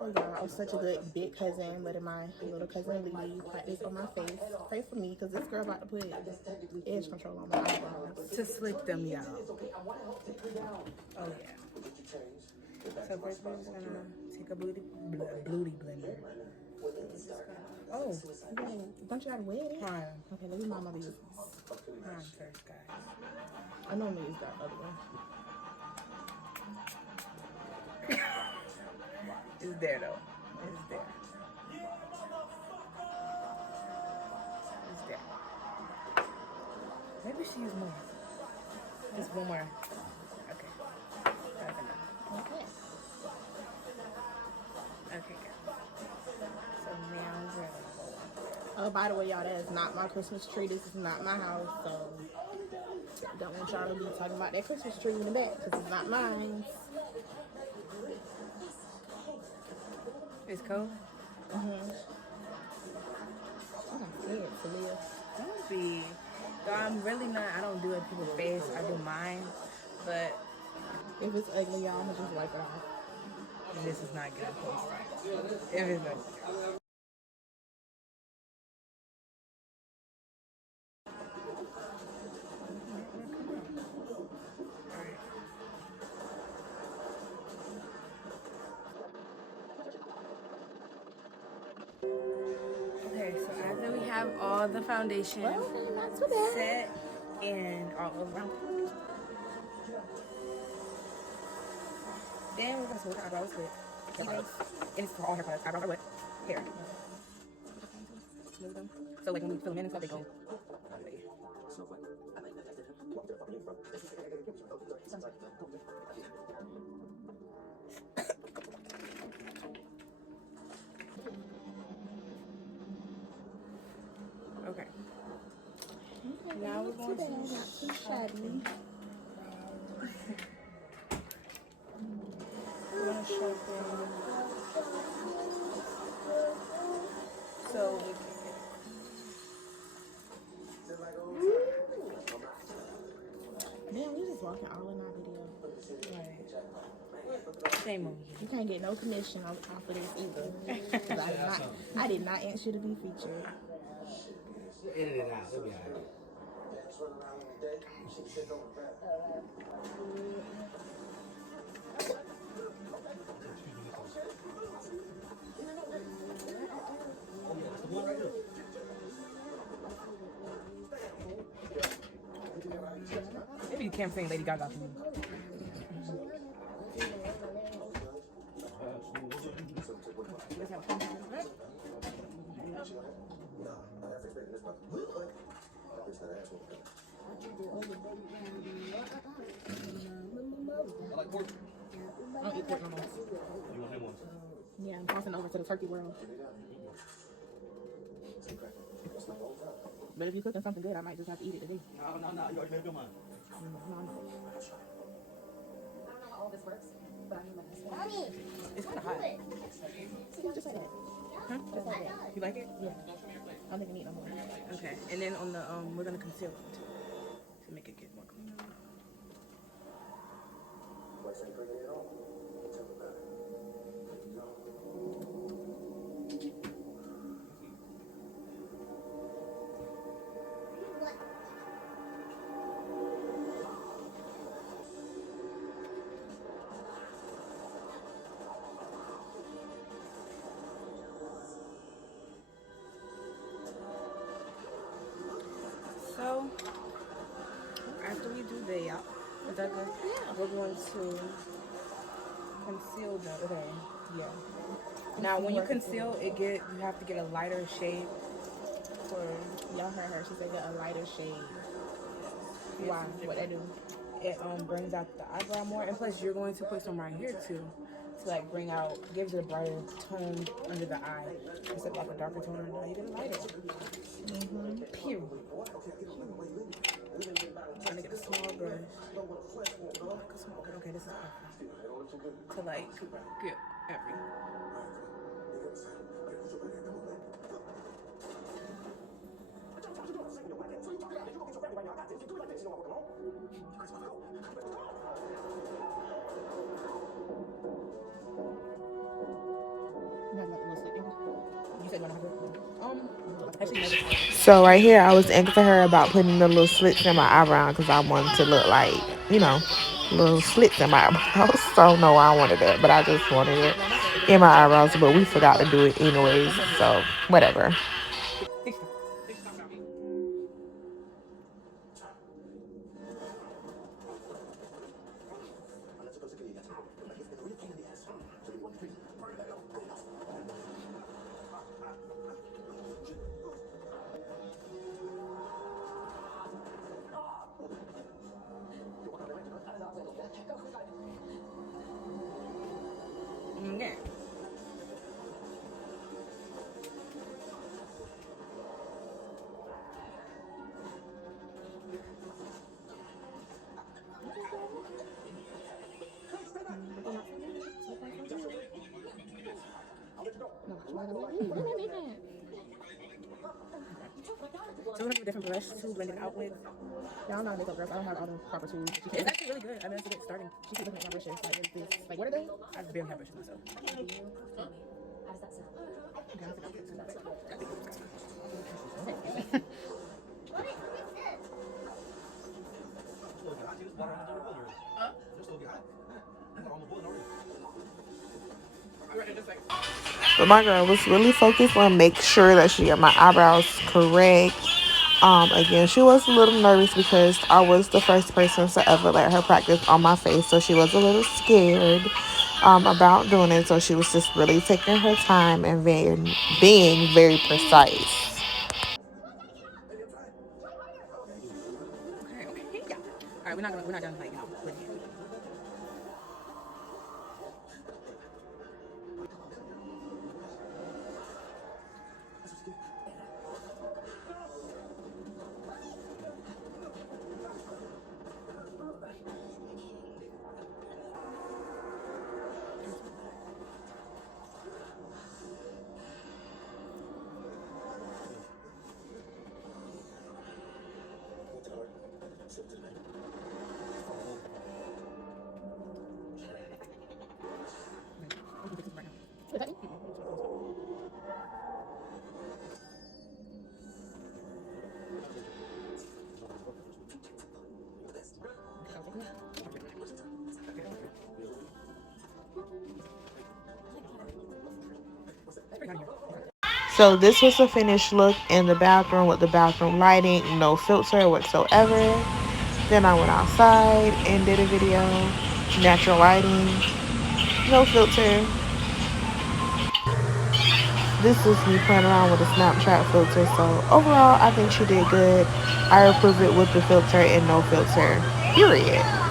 Oh yeah, I'm such a good big cousin, letting my little cousin Lily practice on my face. Pray for me, because this girl about to put edge control on my eyebrows. To slick them, y'all. Oh yeah. So first we're just gonna take a booty blender. Oh, don't you gotta wear it? Prime. Okay, let me mind my business. Prime first, guys. I normally use that other one. It's there though. It's there. It's there. Maybe she used more. Just one more. Okay. That's enough. Okay. Okay, girl. So now we're gonna Oh, by the way, y'all, that is not my Christmas tree. This is not my house, so don't want y'all to be talking about that Christmas tree in the back, because it's not mine. It's cold? I'm scared to live. Don't be. Though I'm really not, I don't do it people's face. I do mine. But If it's ugly, y'all, I'm going to just wipe it off. this is not good post. If it's not. Okay, so after we have all the foundation Not too bad. set and all around, then we're gonna switch our eyebrows with hair products. And it's for all hair products. Eyebrows are what? Hair. Smooth them. So like when we fill them in and stuff, they go. Okay. Now we're going to not too shabby. We're gonna sharpen so we can Man, we just walking all in our video. right. Same on you. You can't get no commission off of this either. 'Cause I did not ask you to be featured. Edit it out. It'll be alright. Maybe you can't sing Lady Gaga for me. I like pork. I don't eat pork no more. You want them ones? Yeah, I'm crossing over to the turkey world. But if you're cooking something good, I might just have to eat it today. No. You already made up your mind. No. I don't know how all this works, but I need my Mommy! It's kind of hot. Just like that. Huh? Just like that. You like it? Yeah. I don't think I need no more. Okay. And then on the we're gonna conceal it to make it get more clean. So after we do that, is that good? Yeah. We're going to conceal them. Okay. Yeah. Now when you conceal, you have to get a lighter shade for. Y'all heard her. She said get a lighter shade. Why? What they do? It brings out the eyebrow more, and plus you're going to put some right here too, to like bring out, gives it a brighter tone under the eye instead of like a darker tone under the eye. You're gonna light it. Period. I'm trying to get a small brush. Okay, this is perfect. To like get every. So right here, I was asking her about putting the little slits in my eyebrow because I wanted to look like, you know, little slits in my eyebrows. So no, I wanted that, but I just wanted it in my eyebrows. But we forgot to do it anyways, so whatever. Yeah. So we have a different brush to blend it out with. Y'all know makeup girls. I don't have all the proper tools. It's actually really good. I mean, it's a good starting. She keep looking at my brushes. Like, what's this? Like, what are they? I barely have brushes myself. But my girl was really focused on make sure that she got my eyebrows correct. Again, she was a little nervous because I was the first person to ever let her practice on my face, so she was a little scared about doing it. So she was just really taking her time and being very precise. Okay. Yeah. All right. We're not done like now. So this was the finished look in the bathroom with the bathroom lighting, no filter whatsoever. Then I went outside and did a video, natural lighting, no filter. This is me playing around with a Snapchat filter. So overall, I think she did good. I approve it with the filter and no filter, period.